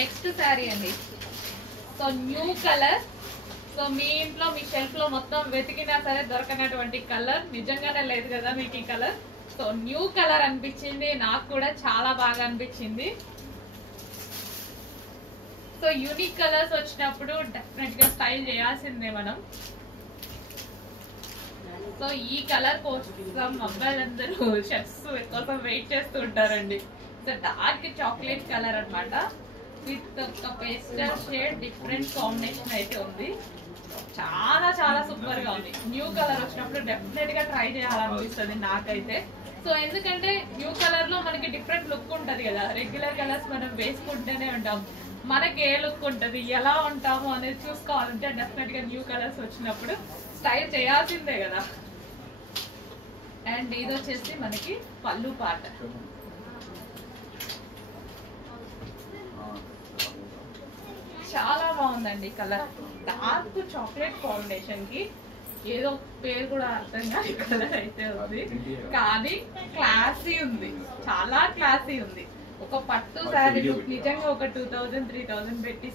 Next sari అండి. So new colour. So మీ ఇంట్లో మీ shelf లో మొత్తం వెతికినా సరే దొరకనటువంటి కలర్. నిజంగానే లేదు కదా మీకు ఈ కలర్. సో న్యూ కలర్ అనిపించింది, నాకు కూడా చాలా బాగా అనిపించింది. సో యూనిక్ కలర్స్ వచ్చినప్పుడు డెఫినెట్ గా స్టైల్ చేయాల్సిందే మనం. సో ఈ కలర్ కోసం అబ్బాయిలందరూ షర్ట్స్ కోసం వెయిట్ చేస్తూ ఉంటారండి. సో డార్క్ చాక్లెట్ కలర్ అన్నమాట, విత్ ఒక పేస్టల్ షేడ్ డిఫరెంట్ కాంబినేషన్ అయితే ఉంది. చాలా చాలా సూపర్ గా ఉంది. న్యూ కలర్ వచ్చినప్పుడు డెఫినెట్ గా ట్రై చేయాలనిపిస్తుంది నాకైతే. సో ఎందుకంటే న్యూ కలర్ లో మనకి డిఫరెంట్ లుక్ ఉంటది కదా. రెగ్యులర్ కలర్స్ మనం వేసుకుంటూనే ఉంటాం, మనకి ఏ లుక్ ఉంటది, ఎలా ఉంటాము అనేది చూసుకోవాలంటే డెఫినెట్ గా న్యూ కలర్స్ వచ్చినప్పుడు స్టైల్ చేయాల్సిందే కదా. అండ్ ఇది వచ్చేసి మనకి పళ్ళు పాట. చాలా బాగుందండి కలర్. డార్క్ చాక్లెట్ కాంబినేషన్ కి ఏదో పేరు కూడా అర్థం కాని కలర్ అయితే ఉంది, కానీ క్లాసీ ఉంది, చాలా క్లాసీ ఉంది. ఒక పట్టు శారీ నిజంగా ఒక 2000-3000 పెట్టి